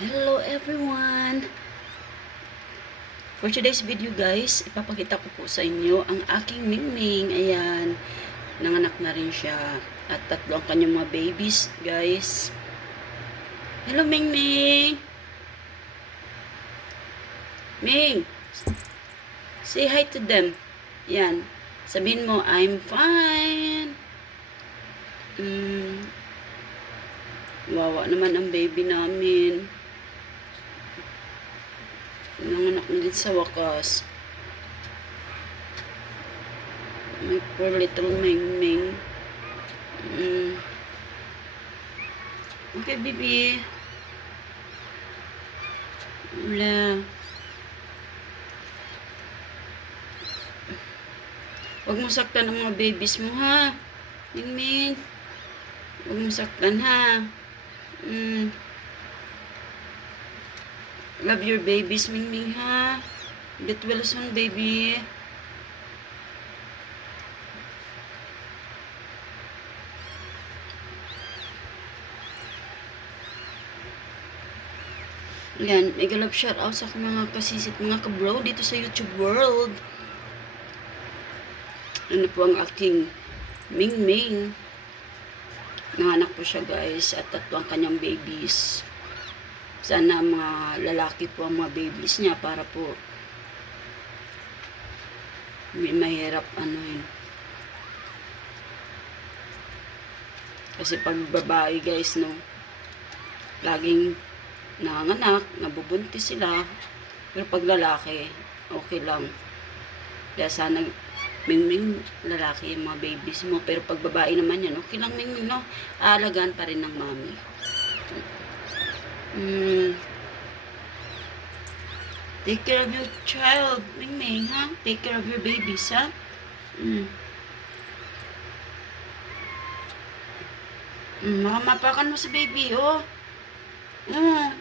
Hello everyone! For today's video guys, ipapakita ko po sa inyo ang aking Mingming. Ayan, nanganak na rin siya. At tatlo ang kanyang mga babies guys. Hello Mingming! Ming! Say hi to them. Yan. Sabihin mo, I'm fine. Mm, Wawa naman ang baby namin. Nanganak na din sa wakas. My poor little Ming Ming. Mm. Okay, baby. Wala. Huwag mo saktan ang mga babies mo, ha? Ming Ming. Huwag mo saktan, ha? Mm. Love your babies, Ming Ming, ha? Get well soon, baby. Yan, love shout out sa mga kasisit, mga kabro dito sa YouTube world. Ano po ang aking Ming Ming. Nanganak po siya guys at tatlo ang kanyang babies. Sana mga lalaki po ang mga babies niya para po may mahirap ano yun. Kasi pag babae guys no, laging nanganganak, nabubuntis sila. Pero pag lalaki, okay lang. Kaya sana mingming lalaki yung mga babies mo. Pero pag babae naman yan, okay lang mingming, no? Aalagaan pa rin ng mami. Mm. Take care of your child, mingming, ha? Take care of your babies, ha? Mm. Mm, makamapakan mo si baby, oh. Mm.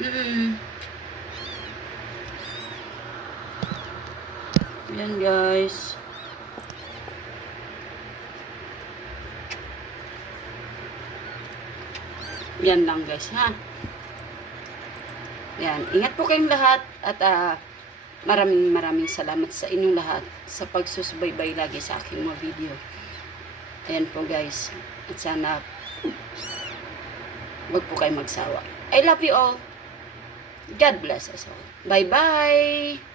Mm. Yan guys. Yan lang guys ha. Yan. Ingat po kayong lahat at ah, maraming maraming salamat sa inyong lahat sa pagsusubaybay lagi sa aking mga video. Ayan po guys. At sana wag po kayo magsawa. I love you all. God bless us all. Bye-bye!